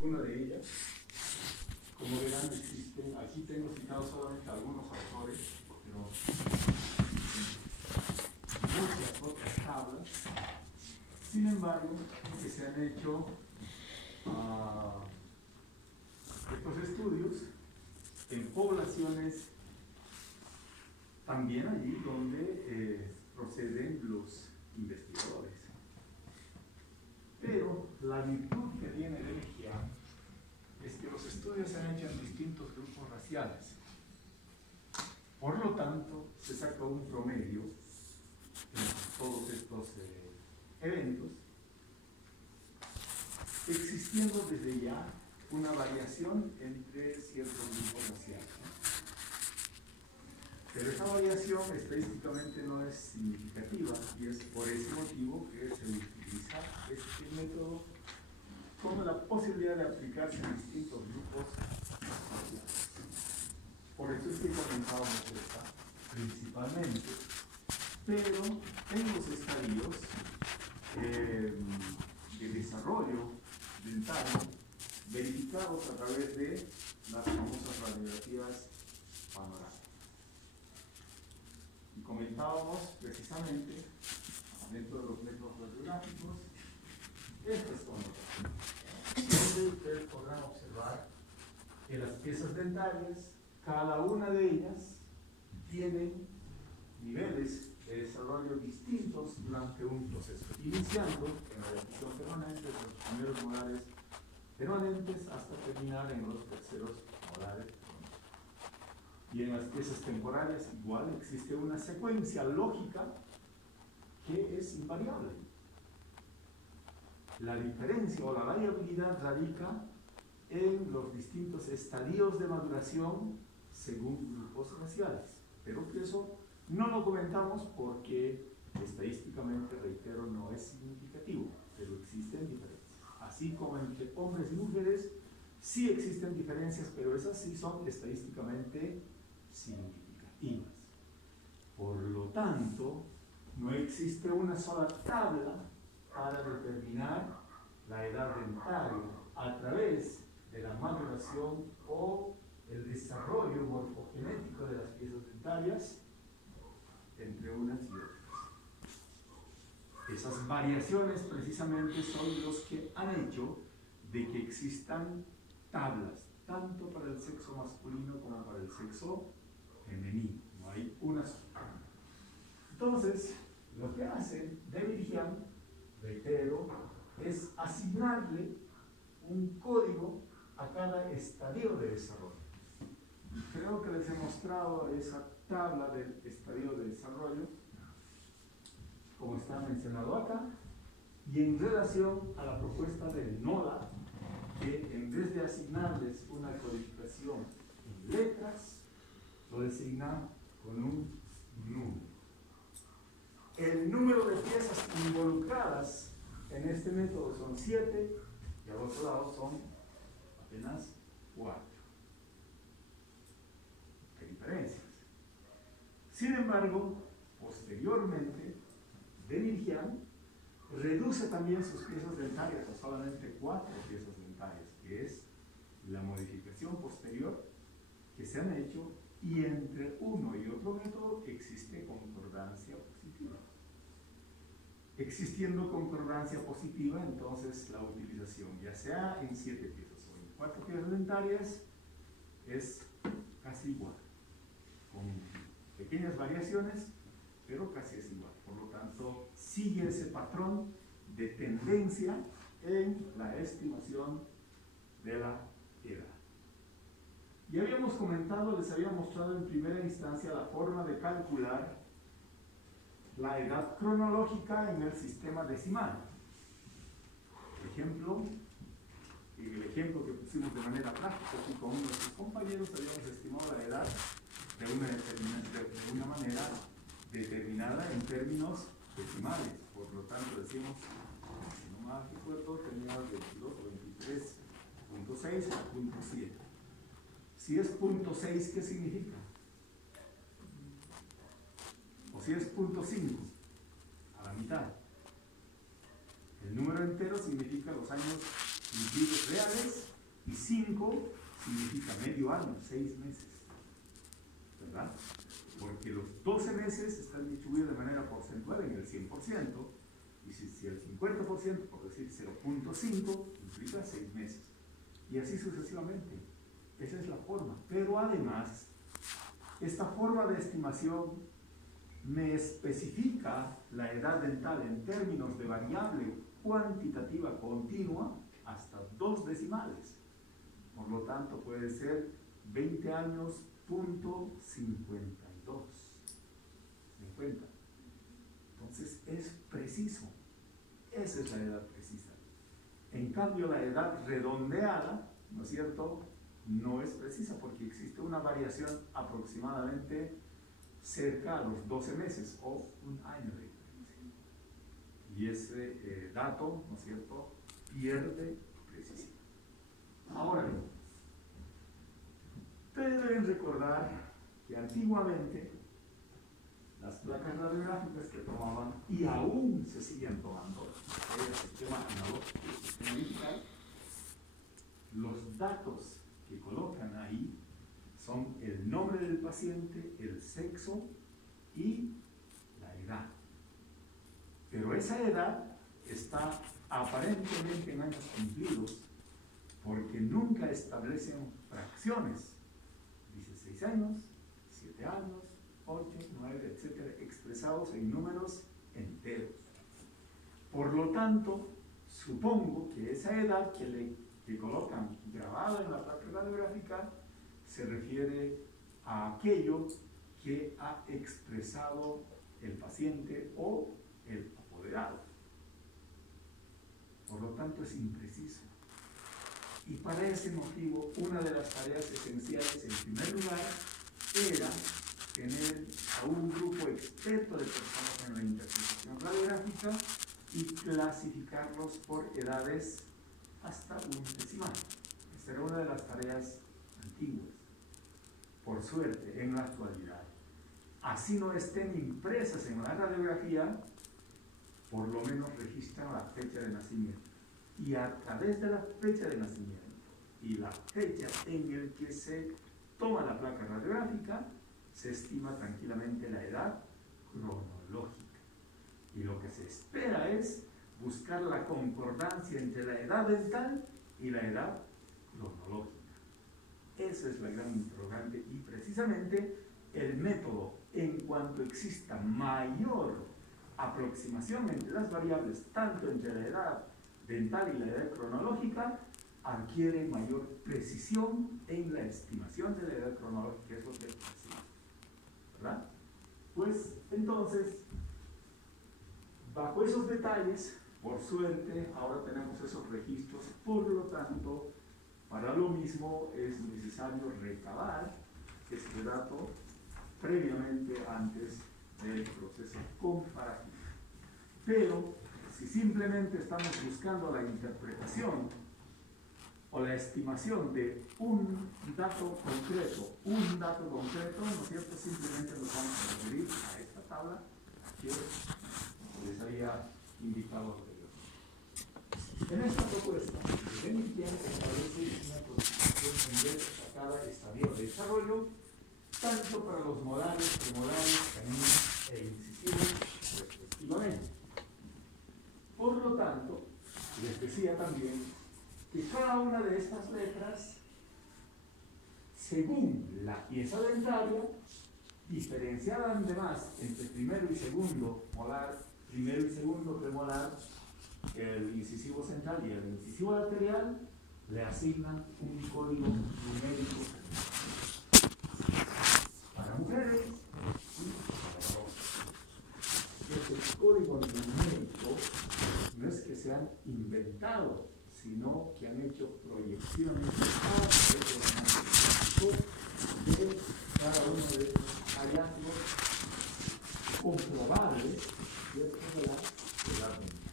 Una de ellas, como verán, existen, aquí tengo citados solamente algunos autores, pero muchas otras tablas. Sin embargo, que se han hecho estos estudios en poblaciones también allí donde proceden los investigadores. Pero la virtud que tiene de Mejía es que los estudios se han hecho en distintos grupos raciales. Por lo tanto, se saca un promedio en todos estos eventos, existiendo desde ya una variación entre ciertos grupos raciales. Pero esa variación estadísticamente no es significativa y es por ese motivo que se utiliza este método con la posibilidad de aplicarse en distintos grupos sociales. Por eso es que comentábamos esta principalmente, pero en los estadios de desarrollo dental verificados a través de las famosas radiografías panorámicas. Y comentábamos precisamente dentro de los métodos radiográficos estas connotaciones, donde ustedes podrán observar que las piezas dentales, cada una de ellas, tienen niveles de desarrollo distintos durante un proceso, iniciando en la dentición permanente de los primeros molares permanentes hasta terminar en los terceros molares. Y en las piezas temporales igual existe una secuencia lógica que es invariable. La diferencia o la variabilidad radica en los distintos estadios de maduración según grupos raciales. Pero que eso no lo comentamos porque estadísticamente, reitero, no es significativo, pero existen diferencias. Así como entre hombres y mujeres sí existen diferencias, pero esas sí son estadísticamente significativas. Por lo tanto, no existe una sola tabla para determinar la edad dentaria a través de la maduración o el desarrollo morfogenético de las piezas dentarias entre unas y otras. Esas variaciones precisamente son los que han hecho de que existan tablas, tanto para el sexo masculino como para el sexo femenino. No hay una sola. Entonces, lo que hace Demirjian, reitero, es asignarle un código a cada estadio de desarrollo. Creo que les he mostrado esa tabla del estadio de desarrollo, como está mencionado acá, y en relación a la propuesta de NOLA, que en vez de asignarles una codificación en letras, lo designa con un número. El número de piezas involucradas en este método son 7 y al otro lado son apenas 4. Hay diferencias. Sin embargo, posteriormente, Demirjian reduce también sus piezas dentarias a solamente 4 piezas dentarias, que es la modificación posterior que se han hecho, y entre uno y otro método existe concordancia positiva. Existiendo concordancia positiva, entonces la utilización, ya sea en 7 piezas o en 4 piezas dentarias, es casi igual, con pequeñas variaciones, pero casi es igual. Por lo tanto, sigue ese patrón de tendencia en la estimación de la edad. Ya habíamos comentado, les había mostrado en primera instancia la forma de calcular la edad cronológica en el sistema decimal. Por ejemplo, en el ejemplo que pusimos de manera práctica aquí con nuestros compañeros, habíamos estimado la edad de una manera determinada en términos decimales. Por lo tanto, decimos, si no mal recuerdo, tenía 22 o 23.6 a 0.7. Si es 0.6, ¿qué significa? O si es 0.5, a la mitad. El número entero significa los años individuos reales, y 5 significa medio año, 6 meses, ¿verdad? Porque los 12 meses están distribuidos de manera porcentual en el 100%, y si el 50%, por decir 0.5, implica 6 meses. Y así sucesivamente. Esa es la forma. Pero además, esta forma de estimación me especifica la edad dental en términos de variable cuantitativa continua hasta 2 decimales. Por lo tanto, puede ser 20 años, punto 52. 50. Entonces, es preciso. Esa es la edad precisa. En cambio, la edad redondeada, ¿no es cierto?, no es precisa porque existe una variación aproximadamente cerca a los 12 meses o un año de diferencia. Y ese dato, ¿no es cierto?, pierde precisión. Ahora bien, ustedes deben recordar que antiguamente las placas radiográficas que tomaban, y aún se siguen tomando, el sistema analógico y el sistema digital, los datos que colocan ahí son el nombre del paciente, el sexo y la edad. Pero esa edad está aparentemente en años cumplidos porque nunca establecen fracciones. Dice 6 años, 7 años, 8, 9, etcétera, expresados en números enteros. Por lo tanto, supongo que esa edad que colocan grabada en la placa radiográfica se refiere a aquello que ha expresado el paciente o el apoderado. Por lo tanto, es impreciso. Y para ese motivo, una de las tareas esenciales, en primer lugar, era tener a un grupo experto de personas en la interpretación radiográfica y clasificarlos por edades hasta un decimal. Esta era una de las tareas antiguas. Por suerte, en la actualidad, así no estén impresas en la radiografía, por lo menos registran la fecha de nacimiento. Y a través de la fecha de nacimiento y la fecha en el que se toma la placa radiográfica, se estima tranquilamente la edad cronológica. Y lo que se espera es buscar la concordancia entre la edad dental y la edad cronológica. Esa es la gran interrogante y precisamente el método, en cuanto exista mayor aproximación entre las variables, tanto entre la edad dental y la edad cronológica, adquiere mayor precisión en la estimación de la edad cronológica. Es lo que decimos, ¿verdad? Pues entonces, bajo esos detalles, por suerte, ahora tenemos esos registros, por lo tanto, para lo mismo es necesario recabar este dato previamente antes del proceso comparativo. Pero, si simplemente estamos buscando la interpretación o la estimación de un dato concreto, ¿no es cierto? Simplemente nos vamos a referir a esta tabla que les había indicado anteriormente. En esta propuesta, el Benitian establece una clasificación en destacada estadio de desarrollo, tanto para los molares, premolares, caninos e incisivos, respectivamente. Por lo tanto, les decía también que cada una de estas letras, según la pieza dentaria, diferenciada además entre primero y segundo molar, primero y segundo premolar, el incisivo central y el incisivo arterial, le asignan un código numérico para mujeres y para hombres. Ese código numérico no es que se han inventado, sino que han hecho proyecciones de cada uno de estos hallazgos comprobables de la edad media.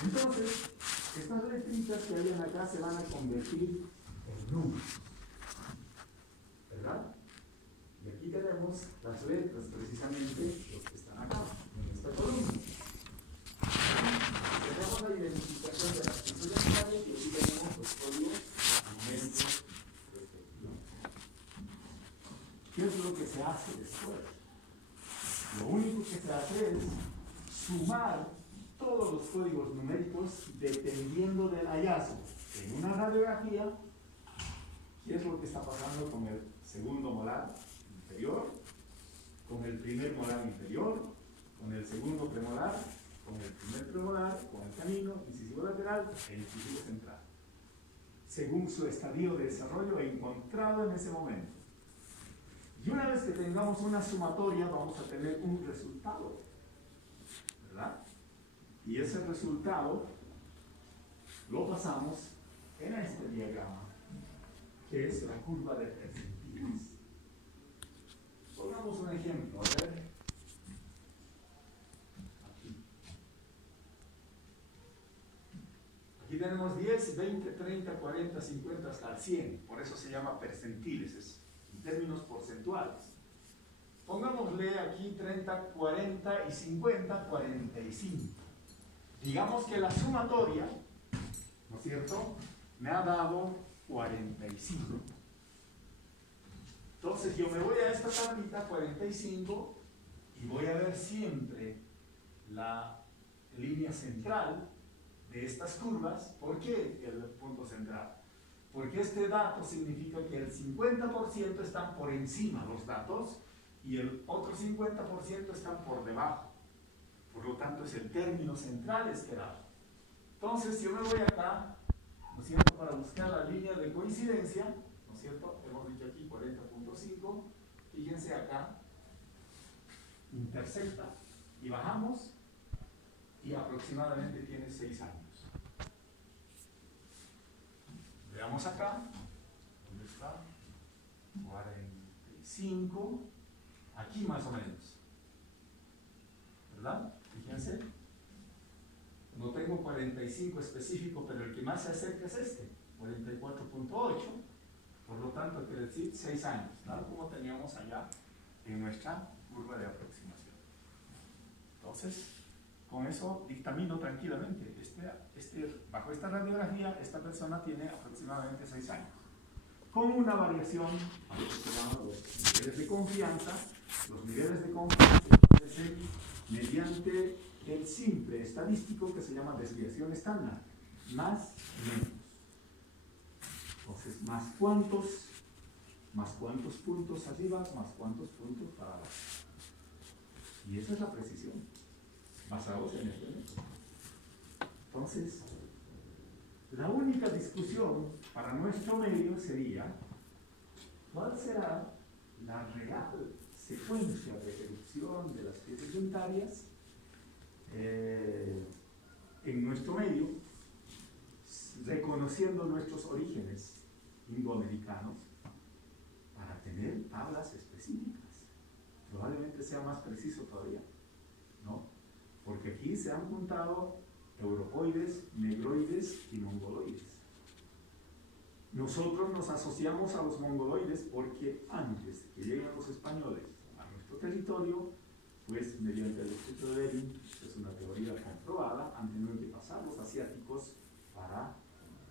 Entonces, estas letritas que hayan acá se van a convertir en números, ¿verdad? Y aquí tenemos las letras, precisamente los que están acá, en esta columna. Tenemos la identificación de las rudimentaria y aquí tenemos los códigos numéricos respectivos. ¿Qué es lo que se hace después? Lo único que se hace es sumar todos los códigos numéricos dependiendo del hallazgo. En una radiografía, ¿qué es lo que está pasando con el segundo molar inferior, con el primer molar inferior, con el segundo premolar, con el primer premolar, con el canino, incisivo lateral e incisivo central, según su estadio de desarrollo encontrado en ese momento? Y una vez que tengamos una sumatoria, vamos a tener un resultado, ¿verdad? Y ese resultado lo pasamos en este diagrama, que es la curva de percentiles. Pongamos un ejemplo, a ver. Aquí tenemos 10, 20, 30, 40, 50 hasta el 100. Por eso se llama percentiles, es en términos porcentuales. Pongámosle aquí 30, 40 y 50, 45. Digamos que la sumatoria, ¿no es cierto?, me ha dado 45. Entonces yo me voy a esta tablita 45 y voy a ver siempre la línea central de estas curvas. ¿Por qué el punto central? Porque este dato significa que el 50% están por encima los datos y el otro 50% están por debajo. Por lo tanto, es el término central este dato. Entonces, yo me voy acá, ¿no es cierto?, para buscar la línea de coincidencia, ¿no es cierto? Hemos dicho aquí 40.5, fíjense acá, intersecta, y bajamos, y aproximadamente tiene 6 años. Veamos acá, ¿dónde está? 45, aquí más o menos, ¿verdad? Fíjense, no tengo 45 específico, pero el que más se acerca es este, 44.8, por lo tanto quiere decir 6 años, tal como teníamos allá en nuestra curva de aproximación. Entonces, con eso dictamino tranquilamente, bajo esta radiografía, esta persona tiene aproximadamente 6 años. Con una variación, a lo que se llama los niveles de confianza. Los niveles de confianza pueden ser mediante el simple estadístico que se llama desviación estándar, más menos. Entonces, más cuántos puntos arriba, más cuántos puntos para abajo. Y esa es la precisión, basados en este método. Entonces, la única discusión para nuestro medio sería cuál será la real secuencia de erupción de las piezas dentarias en nuestro medio, reconociendo nuestros orígenes indoamericanos, para tener tablas específicas. Probablemente sea más preciso todavía, ¿no? Porque aquí se han juntado europoides, negroides y mongoloides. Nosotros nos asociamos a los mongoloides porque antes que lleguen los españoles a nuestro territorio, pues mediante el efecto de Bering, es una teoría comprobada, han tenido que pasar los asiáticos para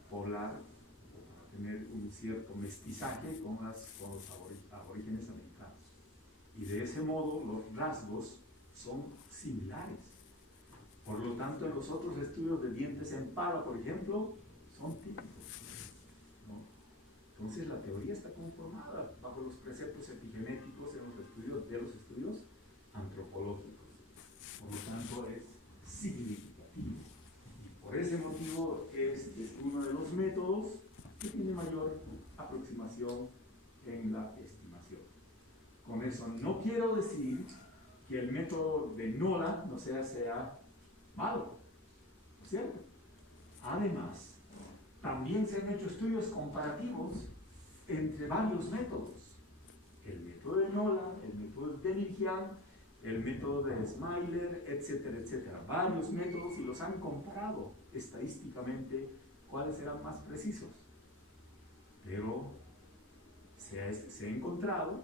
poblar, para tener un cierto mestizaje con los aborígenes americanos. Y de ese modo los rasgos son similares. Por lo tanto, en los otros estudios de dientes en pala, por ejemplo, son típicos, ¿no? Entonces la teoría está conformada bajo los preceptos epigenéticos en los estudios antropológicos. Por lo tanto, es significativo. Y por ese motivo es uno de los métodos que tiene mayor aproximación en la estimación. Con eso no quiero decir que el método de Nola no sea malo, ¿no es cierto? Además, también se han hecho estudios comparativos entre varios métodos. El método de Nola, el método de Demikian, el método de Smiler, etcétera, etcétera. Varios métodos y los han comparado estadísticamente cuáles eran más precisos. Pero se ha encontrado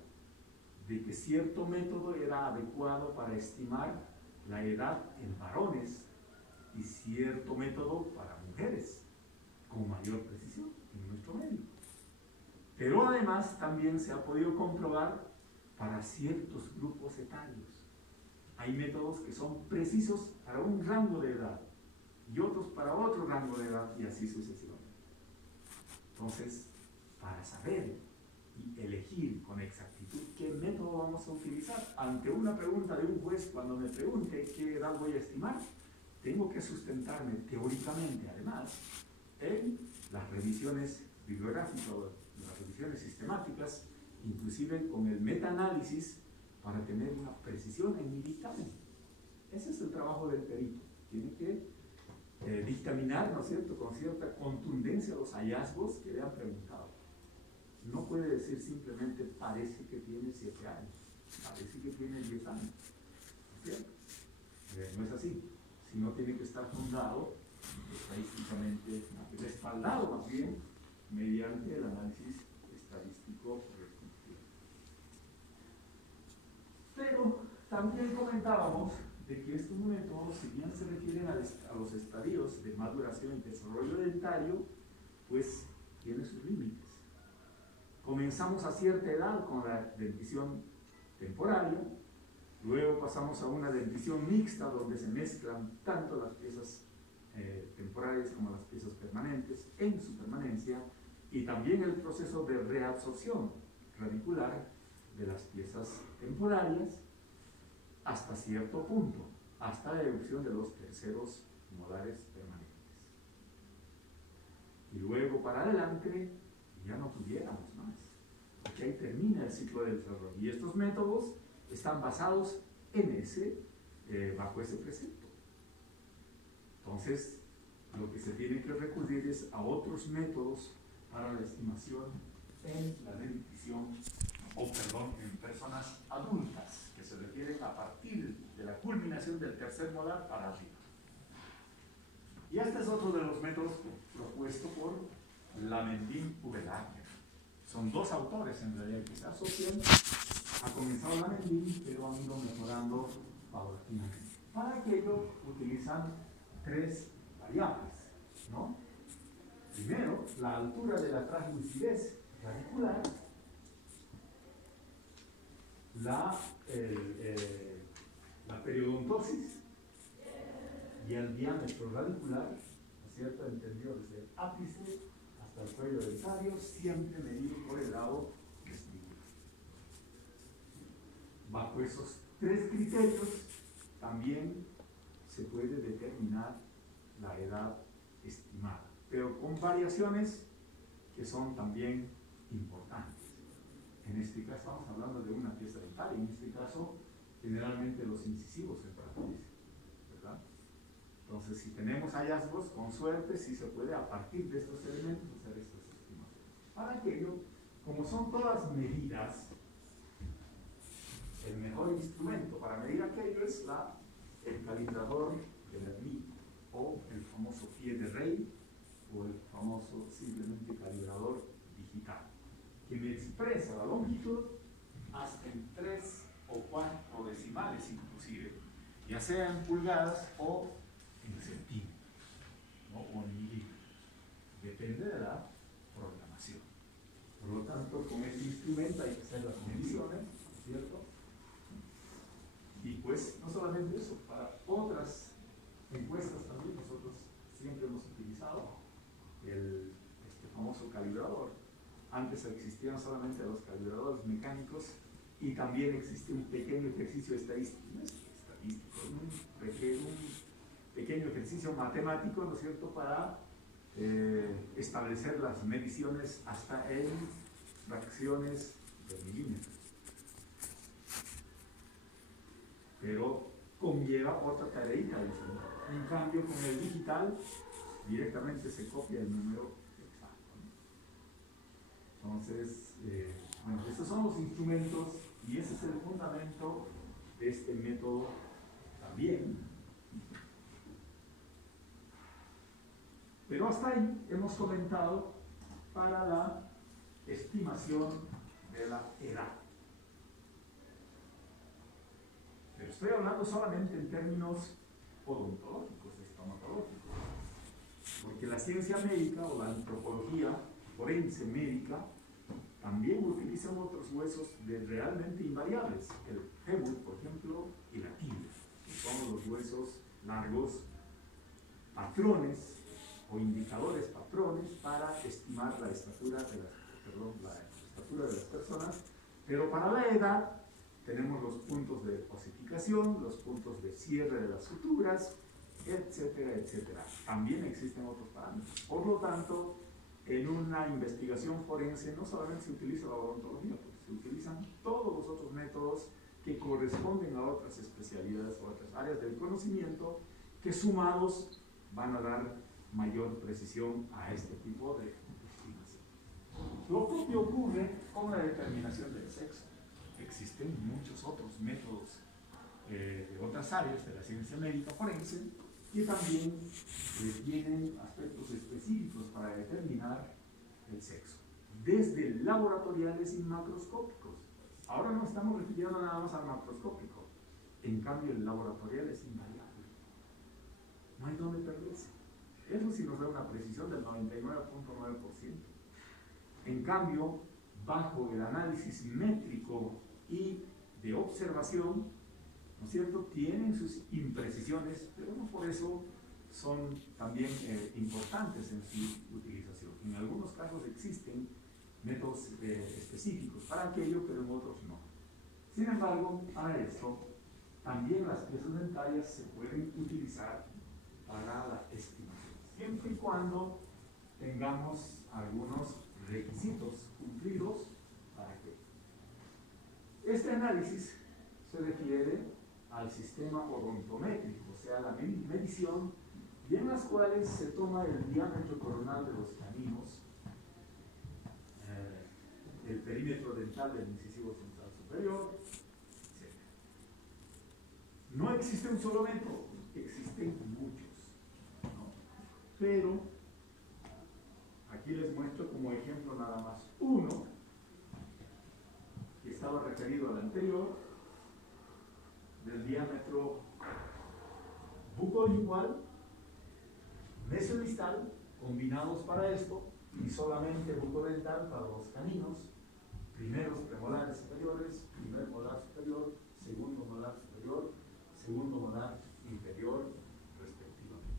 de que cierto método era adecuado para estimar la edad en varones y cierto método para mujeres. con mayor precisión en nuestro medio. Pero además también se ha podido comprobar para ciertos grupos etarios. Hay métodos que son precisos para un rango de edad y otros para otro rango de edad y así sucesivamente. Entonces, para saber y elegir con exactitud qué método vamos a utilizar, ante una pregunta de un juez, cuando me pregunte qué edad voy a estimar, tengo que sustentarme teóricamente, además, en las revisiones bibliográficas o las revisiones sistemáticas, inclusive con el metaanálisis, para tener una precisión en mi dictamen. Ese es el trabajo del perito. Tiene que dictaminar, ¿no es cierto?, con cierta contundencia los hallazgos que le han preguntado. No puede decir simplemente parece que tiene 7 años, parece que tiene 10 años, ¿no es cierto? No es así, sino tiene que estar fundado estadísticamente, respaldado más bien mediante el análisis estadístico respectivo. Pero también comentábamos de que estos métodos, si bien se refieren a los estadios de maduración y desarrollo dentario, pues tiene sus límites. Comenzamos a cierta edad con la dentición temporaria, luego pasamos a una dentición mixta donde se mezclan tanto las piezas temporales como las piezas permanentes en su permanencia, y también el proceso de reabsorción radicular de las piezas temporarias hasta cierto punto, hasta la erupción de los terceros molares permanentes. Y luego para adelante ya no tuviéramos más, porque ahí termina el ciclo del desarrollo. Y estos métodos están basados en bajo ese precepto. Entonces, lo que se tiene que recurrir es a otros métodos para la estimación en la dentición, en personas adultas, que se refieren a partir de la culminación del tercer molar para arriba. Y este es otro de los métodos propuesto por Lamendin-Ubelager. Son dos autores en realidad que se asocian. Ha comenzado Lamendin, pero han ido mejorando paulatinamente. Para aquello utilizan 3 variables, ¿no? Primero, la altura de la translucidez radicular, la periodontosis y el diámetro radicular, ¿no es cierto?, entendido desde el ápice hasta el cuello dentario, siempre medido por el lado vestibular. Bajo esos 3 criterios también se puede determinar la edad estimada, pero con variaciones que son también importantes. En este caso estamos hablando de una pieza dental, en este caso generalmente los incisivos se favorecen, ¿verdad? Entonces, si tenemos hallazgos, con suerte sí se puede a partir de estos elementos hacer estas estimaciones. Para aquello, como son todas medidas, el mejor instrumento para medir aquello es el calibrador de Bernoulli, o el famoso pie de rey, o el famoso simplemente calibrador digital, que me expresa la longitud hasta en 3 o 4 decimales inclusive, ya sea en pulgadas o en centímetros, ¿no?, o en milímetros, depende de la programación. Por lo tanto, con este instrumento hay que hacer las mediciones, ¿cierto? Y pues, no solamente eso, para otras encuestas también nosotros siempre hemos utilizado este famoso calibrador. Antes existían solamente los calibradores mecánicos y también existe un pequeño ejercicio estadístico, un pequeño ejercicio matemático, ¿no es cierto?, para establecer las mediciones hasta en fracciones de milímetros. Pero conlleva otra tareita diferente. En cambio, con el digital directamente se copia el número exacto, ¿no? Entonces, bueno, estos son los instrumentos y ese es el fundamento de este método también. Pero hasta ahí hemos comentado para la estimación de la edad. Pero estoy hablando solamente en términos odontológicos, estomatológicos. Porque la ciencia médica o la antropología forense médica también utilizan otros huesos realmente invariables, el fémur, por ejemplo, y la tibia, que son los huesos largos, patrones o indicadores patrones para estimar la estatura de las personas, pero para la edad tenemos los puntos de osificación, los puntos de cierre de las suturas, etcétera, etcétera. También existen otros parámetros. Por lo tanto, en una investigación forense no solamente se utiliza la odontología, pues, se utilizan todos los otros métodos que corresponden a otras especialidades o otras áreas del conocimiento que sumados van a dar mayor precisión a este tipo de estimación. Lo propio ocurre con la determinación del sexo. Existen muchos otros métodos de otras áreas de la ciencia médica forense que también tienen aspectos específicos para determinar el sexo, desde laboratoriales y macroscópicos. Ahora no estamos refiriendo nada más al macroscópico, en cambio el laboratorial es invariable, no hay dónde perderse. Eso sí nos da una precisión del 99.9%. En cambio, bajo el análisis métrico y de observación, ¿no es cierto?, tienen sus imprecisiones, pero no por eso son también importantes en su utilización. En algunos casos existen métodos específicos para aquello, pero en otros no. Sin embargo, para esto, también las piezas dentarias se pueden utilizar para la estimación, siempre y cuando tengamos algunos requisitos cumplidos para que este análisis se refiere al sistema odontométrico, o sea, la medición, y en las cuales se toma el diámetro coronal de los caninos, el perímetro dental del incisivo central superior, etc. No existe un solo método, existen muchos, ¿no? Pero aquí les muestro como ejemplo nada más uno que estaba referido al anterior, del diámetro bucolingual, mesodistal, combinados para esto, y solamente bucodental para los caninos, primeros premolares superiores, primer molar superior, segundo molar superior, segundo molar inferior, respectivamente.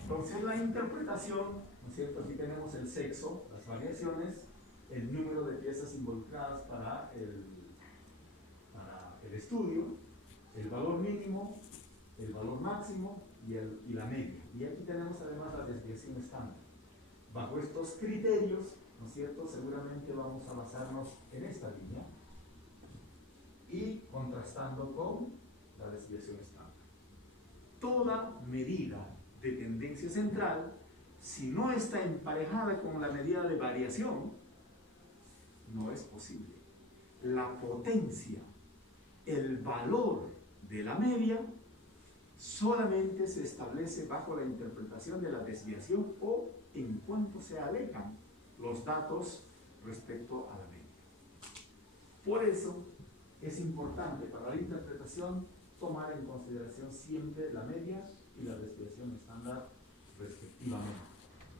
Entonces la interpretación, ¿no es cierto? Aquí tenemos el sexo, las variaciones, el número de piezas involucradas para el estudio, el valor mínimo, el valor máximo y la media. Y aquí tenemos además la desviación estándar. Bajo estos criterios, ¿no es cierto?, seguramente vamos a basarnos en esta línea y contrastando con la desviación estándar. Toda medida de tendencia central, si no está emparejada con la medida de variación, no es posible. La potencia, el valor de la media solamente se establece bajo la interpretación de la desviación o en cuanto se alejan los datos respecto a la media. Por eso es importante para la interpretación tomar en consideración siempre la media y la desviación estándar respectivamente,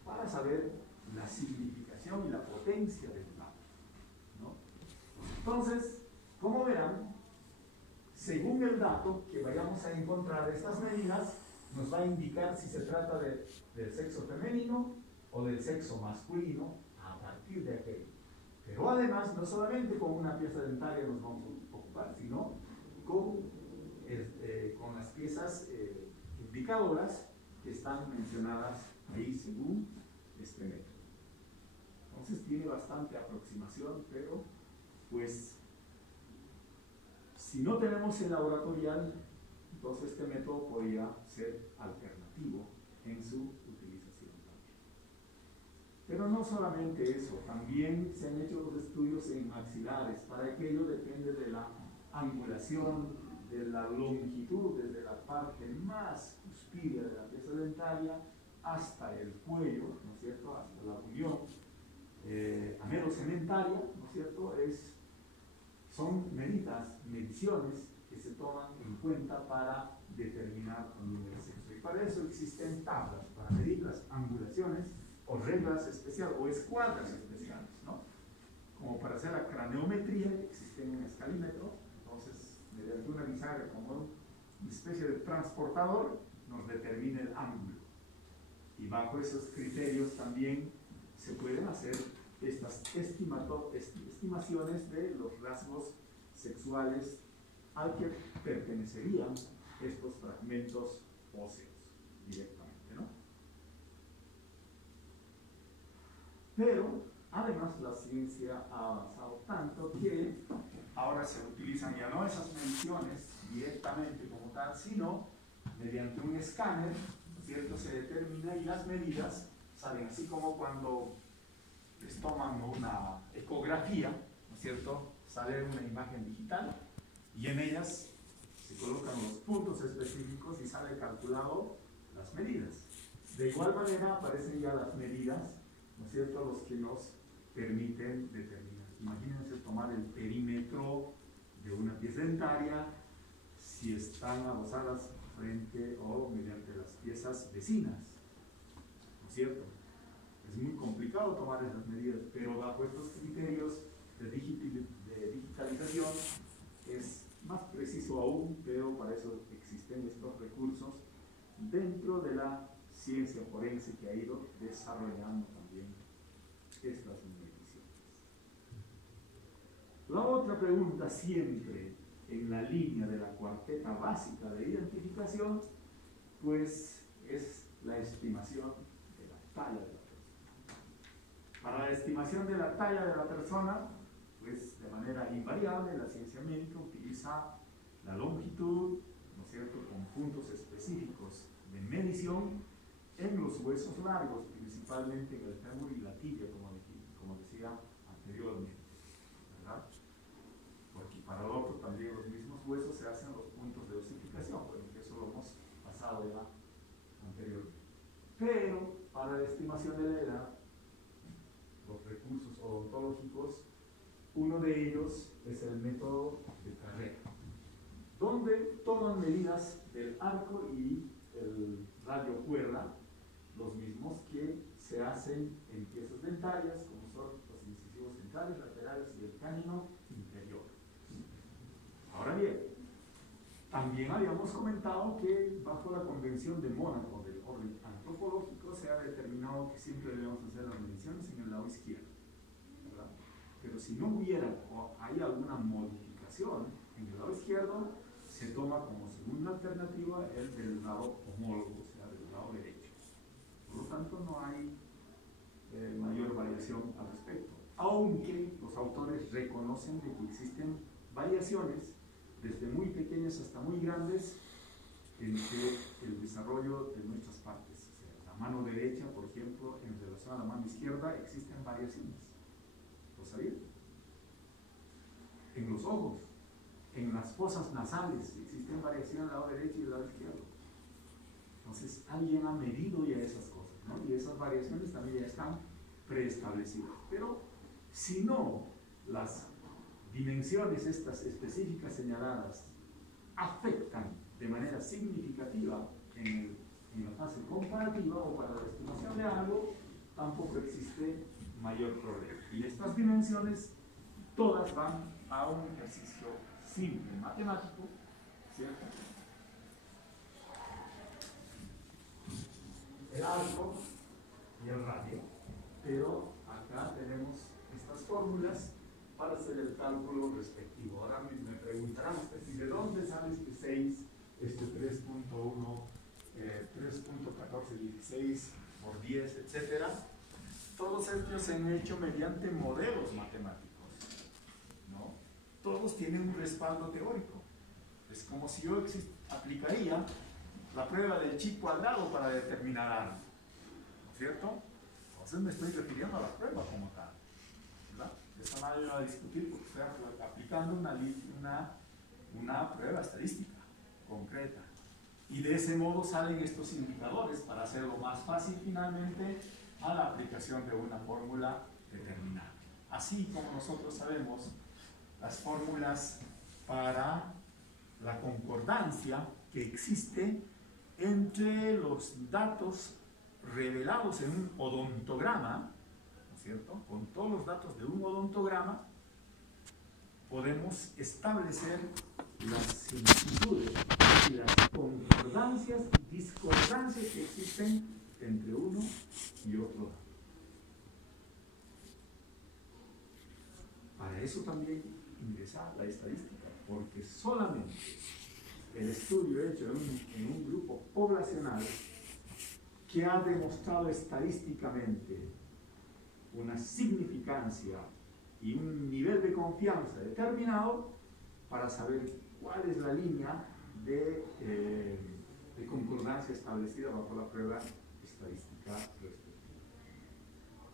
para saber la significación y la potencia del dato, ¿no? Entonces, como verán, según el dato que vayamos a encontrar, estas medidas nos va a indicar si se trata del sexo femenino o del sexo masculino a partir de aquello. Pero además, no solamente con una pieza dentaria nos vamos a ocupar, sino con las piezas indicadoras que están mencionadas ahí según este método. Entonces tiene bastante aproximación, pero pues si no tenemos el laboratorial, entonces este método podría ser alternativo en su utilización también. Pero no solamente eso, también se han hecho los estudios en maxilares. Para aquello depende de la angulación, de la longitud, desde la parte más cuspidea de la pieza dentaria hasta el cuello, ¿no es cierto?, hasta la unión amerocementaria, ¿no es cierto?, son mediciones que se toman en cuenta para determinar el número de sexo. para eso existen tablas, para medir las angulaciones, o reglas especiales, o escuadras especiales, ¿no? Como para hacer la craneometría, existe un escalímetro, entonces, mediante una bisagra como una especie de transportador, nos determina el ángulo. Y bajo esos criterios también se pueden hacer estas estimaciones de los rasgos sexuales al que pertenecerían estos fragmentos óseos directamente, ¿no? Pero además la ciencia ha avanzado tanto que ahora se utilizan ya no esas mediciones directamente como tal, sino mediante un escáner, ¿no es cierto? Se determina y las medidas salen así como cuando les toman una ecografía, ¿no es cierto? Sale una imagen digital y en ellas se colocan los puntos específicos y sale calculado las medidas. De igual manera aparecen ya las medidas, ¿no es cierto?, los que nos permiten determinar. Imagínense tomar el perímetro de una pieza dentaria si están adosadas frente o mediante las piezas vecinas, ¿no es cierto? Es muy complicado tomar esas medidas, pero bajo estos criterios de digitalización es más preciso aún, pero para eso existen estos recursos dentro de la ciencia forense que ha ido desarrollando también estas mediciones. La otra pregunta, siempre en la línea de la cuarteta básica de identificación, pues es la estimación de la talla de la persona. Para la estimación de la talla de la persona, pues de manera invariable la ciencia médica utiliza la longitud, ¿no es cierto?, con puntos específicos de medición en los huesos largos, principalmente en el fémur y la tibia, como decía anteriormente, ¿verdad? Porque para el otro también los mismos huesos se hacen los puntos de osificación, bueno, que eso lo hemos pasado ya anteriormente. Pero para la estimación de la edad, los recursos odontológicos, uno de ellos es el método de Carrera, donde toman medidas del arco y el radio cuerda, los mismos que se hacen en piezas dentarias, como son los incisivos centrales, laterales y el canino inferior. Ahora bien, también habíamos comentado que bajo la convención de Mónaco del orden antropológico se ha determinado que siempre debemos hacer las mediciones en el lado izquierdo, ¿verdad? Pero si no hubiera o hay alguna modificación en el lado izquierdo, se toma como segunda alternativa el del lado homólogo, o sea, del lado derecho. Por lo tanto, no hay mayor variación al respecto, aunque los autores reconocen de que existen variaciones desde muy pequeñas hasta muy grandes entre el desarrollo de nuestras partes. O sea, la mano derecha, por ejemplo, en relación a la mano izquierda, existen variaciones. ¿Lo sabían? En los ojos, en las fosas nasales, existen variaciones al lado derecho y al lado izquierdo. Entonces, alguien ha medido ya esas cosas, ¿no? Y esas variaciones también ya están preestablecidas. Pero, si no, las dimensiones estas específicas señaladas afectan de manera significativa en la fase comparativa o para la estimación de algo, tampoco existe mayor problema. Y estas dimensiones todas van a un ejercicio simple matemático, ¿cierto? El arco y el radio, pero acá tenemos estas fórmulas para hacer el cálculo respectivo. Ahora me preguntarán ustedes, ¿de dónde sale este 6, este 3.1, 3.1416 por 10, etcétera? Todos estos se han hecho mediante modelos matemáticos, ¿no? Todos tienen un respaldo teórico. Es como si yo aplicaría la prueba del chi cuadrado para determinar algo, ¿no es cierto? Entonces me estoy refiriendo a la prueba como tal, ¿verdad? De esta manera voy a discutir porque estoy aplicando una prueba estadística concreta. Y de ese modo salen estos indicadores para hacerlo más fácil finalmente a la aplicación de una fórmula determinada. Así como nosotros sabemos las fórmulas para la concordancia que existe entre los datos revelados en un odontograma, ¿no es cierto? Con todos los datos de un odontograma, podemos establecer las similitudes y las concordancias y discordancias que existen entre uno y otro dato. Para eso también ingresa la estadística, porque solamente el estudio hecho en un grupo poblacional que ha demostrado estadísticamente una significancia y un nivel de confianza determinado para saber cuál es la línea de concordancia establecida bajo la prueba estadística respectiva.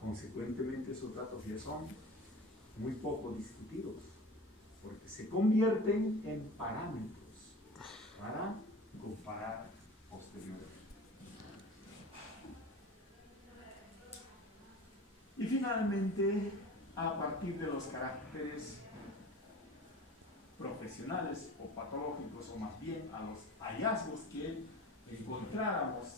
Consecuentemente, esos datos ya son muy poco discutidos, porque se convierten en parámetros para comparar posteriormente. Y finalmente, a partir de los caracteres profesionales o patológicos, o más bien a los hallazgos que encontráramos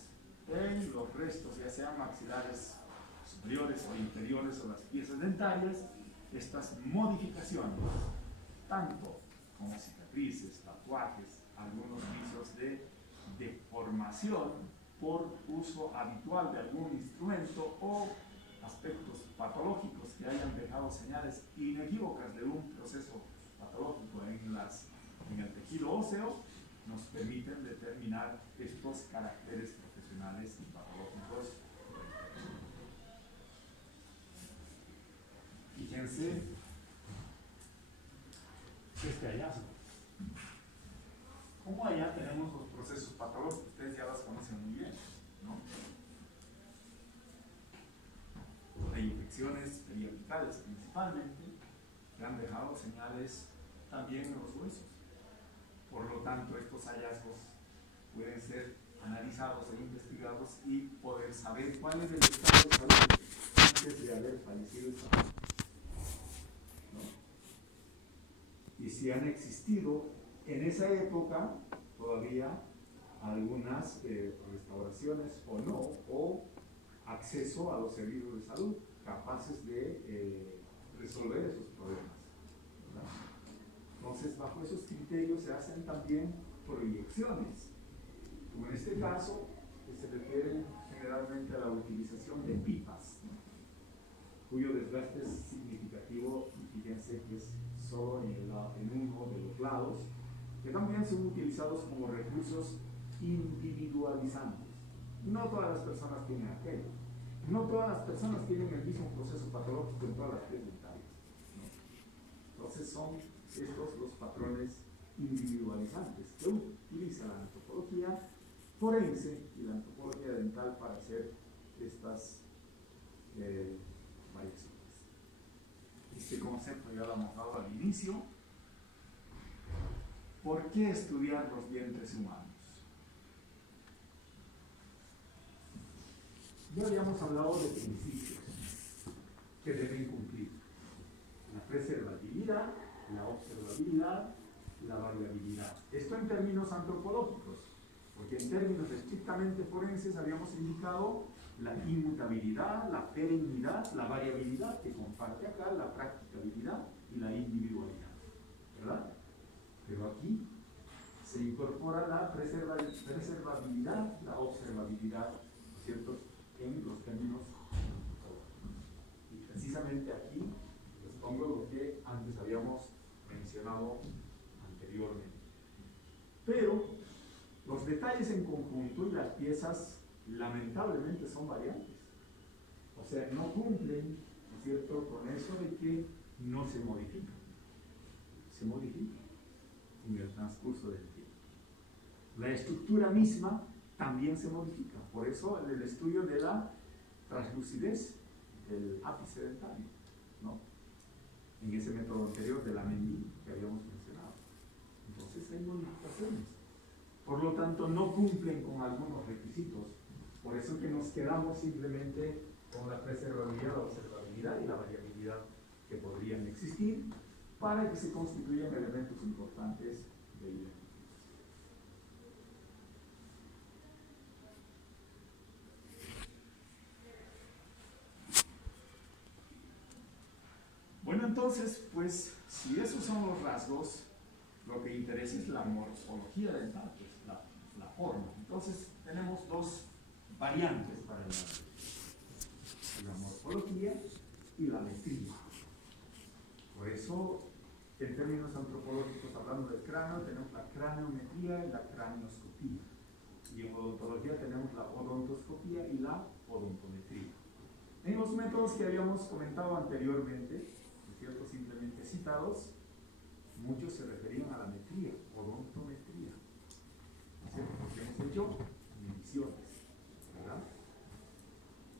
en los restos, ya sean maxilares superiores o inferiores o las piezas dentarias, estas modificaciones, tanto como cicatrices, tatuajes, algunos vicios de deformación por uso habitual de algún instrumento o aspectos patológicos que hayan dejado señales inequívocas de un proceso patológico en el tejido óseo, nos permiten determinar estos caracteres profesionales y patológicos. Fíjense este hallazgo. Como allá tenemos los procesos patológicos, ustedes ya los conocen muy bien, ¿no? Hay infecciones periapicales principalmente, que han dejado señales también en los huesos. Por lo tanto, estos hallazgos pueden ser analizados e investigados y poder saber cuál es el estado de salud antes de haber fallecido esta persona, ¿no? Y si han existido en esa época todavía algunas restauraciones o no, o acceso a los servicios de salud capaces de resolver esos problemas, ¿verdad? Entonces, bajo esos criterios se hacen también proyecciones, como en este caso, que se refieren generalmente a la utilización de pipas, ¿no? Cuyo desgaste es significativo, y fíjense que es solo en uno de los lados, que también son utilizados como recursos individualizantes. No todas las personas tienen aquello. No todas las personas tienen el mismo proceso patológico en todas las tres dentarias, ¿no? Entonces son estos los patrones individualizantes que utiliza la antropología forense y la antropología dental para hacer estas variaciones. Este concepto ya lo hemos dado al inicio. ¿Por qué estudiar los dientes humanos? Ya habíamos hablado de principios que deben cumplir: la preservabilidad, la observabilidad, la variabilidad. Esto en términos antropológicos, porque en términos estrictamente forenses habíamos indicado la inmutabilidad, la perennidad, la variabilidad que comparte acá, la practicabilidad y la individualidad, ¿verdad? Pero aquí se incorpora la preservabilidad, la observabilidad, ¿cierto?, en los términos antropológicos. Y precisamente aquí les pongo lo que antes habíamos mencionado anteriormente. Pero los detalles en conjunto y las piezas lamentablemente son variantes. O sea, no cumplen, ¿no es cierto?, con eso de que no se modifican. Se modifican en el transcurso del tiempo. La estructura misma también se modifica. Por eso en el estudio de la translucidez del ápice dentario, ¿no?, en ese método anterior de la Mendy que habíamos mencionado. Entonces hay modificaciones. Por lo tanto, no cumplen con algunos requisitos. Por eso que nos quedamos simplemente con la preservabilidad, la observabilidad y la variabilidad que podrían existir para que se constituyan elementos importantes de identificación. entonces, pues, si esos son los rasgos, lo que interesa es la morfología dental, pues, la forma. Entonces, tenemos dos variantes para la morfología y la metría. Por eso, en términos antropológicos, hablando del cráneo, tenemos la craneometría y la craneoscopía. Y en odontología tenemos la odontoscopía y la odontometría. En los métodos que habíamos comentado anteriormente, ¿no es cierto?, simplemente citados, muchos se referían a la metría, odontometría, ¿no es cierto?, porque hemos hecho mediciones, ¿verdad?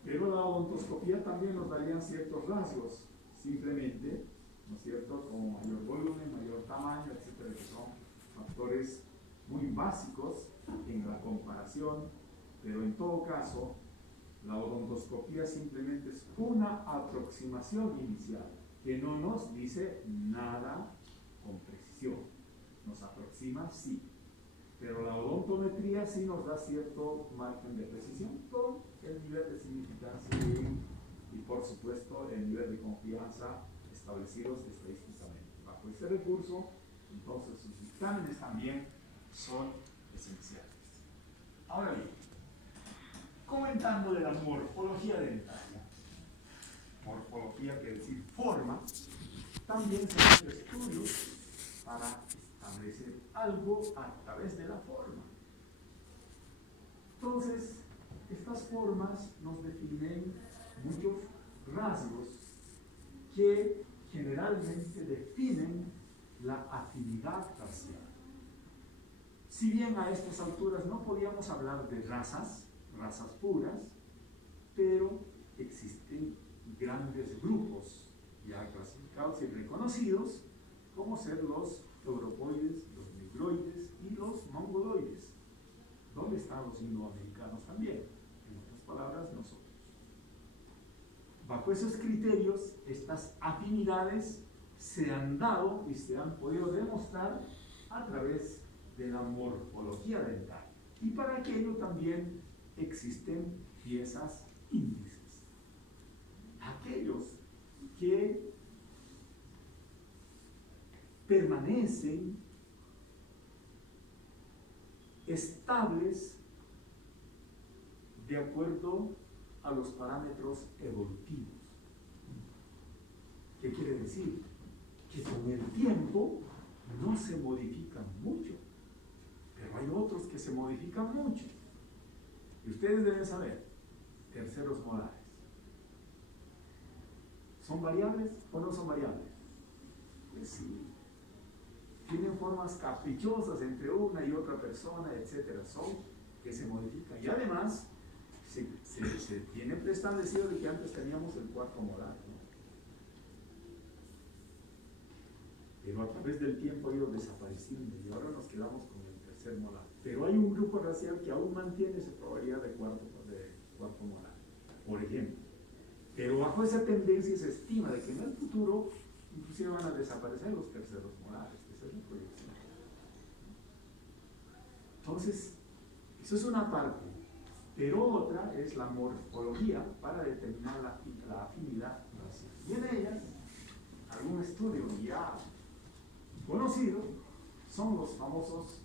Pero la odontoscopía también nos darían ciertos rasgos, simplemente, ¿no es cierto?, como mayor volumen, mayor tamaño, etcétera, que son factores muy básicos en la comparación, pero en todo caso, la odontoscopía simplemente es una aproximación inicial que no nos dice nada con precisión. Nos aproxima, sí, pero la odontometría sí nos da cierto margen de precisión con el nivel de significancia y por supuesto el nivel de confianza establecidos estadísticamente. Bajo ese recurso, entonces sus dictámenes también son esenciales. Ahora bien, comentando de la morfología dentaria, morfología quiere decir forma, también se hacen estudios para establecer algo a través de la forma. Entonces, estas formas nos definen muchos rasgos que generalmente definen la afinidad racial. Si bien a estas alturas no podíamos hablar de razas puras, pero existen grandes grupos ya clasificados y reconocidos como ser los europoides, los negroides y los mongoloides. ¿Dónde están los indoamericanos también? En otras palabras, nosotros. Bajo esos criterios, estas afinidades se han dado y se han podido demostrar a través de la morfología dental. Y para aquello también existen piezas índices. Aquellos que permanecen estables de acuerdo a los parámetros evolutivos. ¿Qué quiere decir? Que con el tiempo no se modifican mucho, pero hay otros que se modifican mucho. Y ustedes deben saber, terceros molares, ¿son variables o no son variables? Pues sí. Tienen formas caprichosas entre una y otra persona, etcétera. Son que se modifican. Y además, se tiene preestablecido de que antes teníamos el cuarto molar, ¿no? Pero a través del tiempo ha ido desapareciendo y ahora nos quedamos con el tercer molar. Pero hay un grupo racial que aún mantiene esa probabilidad de cuarto molar, por ejemplo. Pero bajo esa tendencia se estima de que en el futuro inclusive van a desaparecer los terceros molares. Esa es la proyección. Entonces, eso es una parte. Pero otra es la morfología para determinar la afinidad racial. Y en ellas, algún estudio ya conocido son los famosos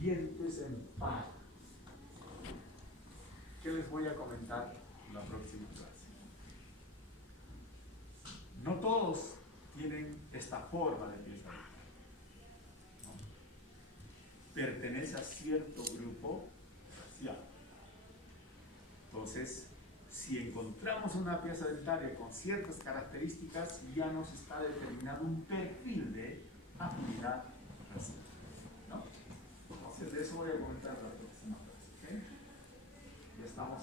dientes en par. ¿Qué les voy a comentar en la próxima clase? No todos tienen esta forma de pieza dental, ¿no? Pertenece a cierto grupo racial. Entonces, si encontramos una pieza dentaria con ciertas características, ya nos está determinando un perfil de afinidad racial, ¿no? Entonces, de eso voy a comentar la próxima clase, ¿ok? Ya estamos